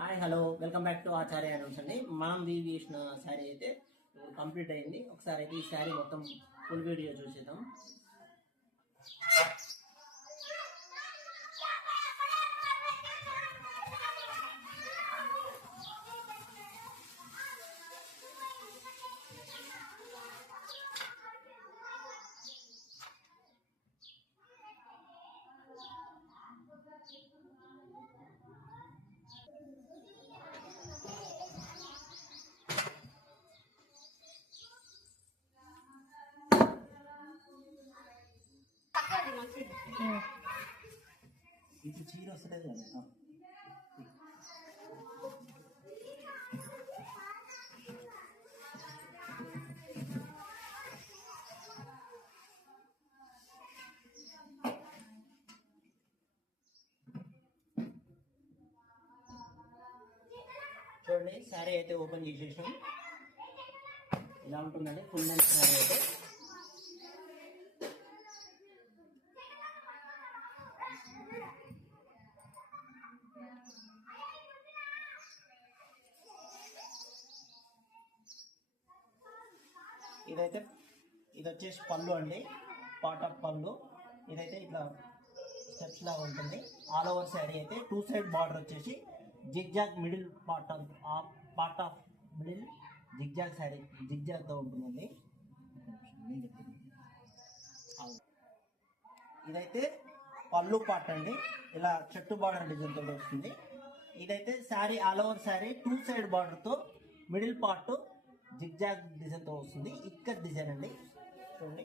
Hi hello welcome back to Acharya items అండి. మనం review చేసిన శారీ అయితే కంప్లీట్ అయింది. ఒకసారి అయితే ఈ శారీ మొత్తం ఫుల్ వీడియో చూసేద్దాం. ఇది చీర వస్తలేదు కదా. చూడండి, శారీ అయితే ఓపెన్ చేసేసాం. ఇలా ఉంటుందండి ఫుల్ లెంత్ శారీ అయితే. ఇది వచ్చేసి పళ్ళు అండి, పార్ట్ ఆఫ్ పళ్ళు. ఇదైతే ఇట్లా స్టెప్స్ లాగా ఉంటుంది. ఆల్ ఓవర్ శారీ అయితే 2 సైడ్ బార్డర్ వచ్చేసి zigzag middle part of middle zigzag sari జిగ్జాగ్తో ఉంటుందండి. ఇదైతే పళ్ళు పార్ట్ అండి, ఇలా చెట్టు బార్డర్ డిజైన్తో వస్తుంది. ఇదైతే sari all over sari 2 side బార్డర్తో మిడిల్ పార్ట్ జిగ్జాగ్ డిజైన్తో వస్తుంది. ఇక్కడ డిజైన్ అండి చూడండి.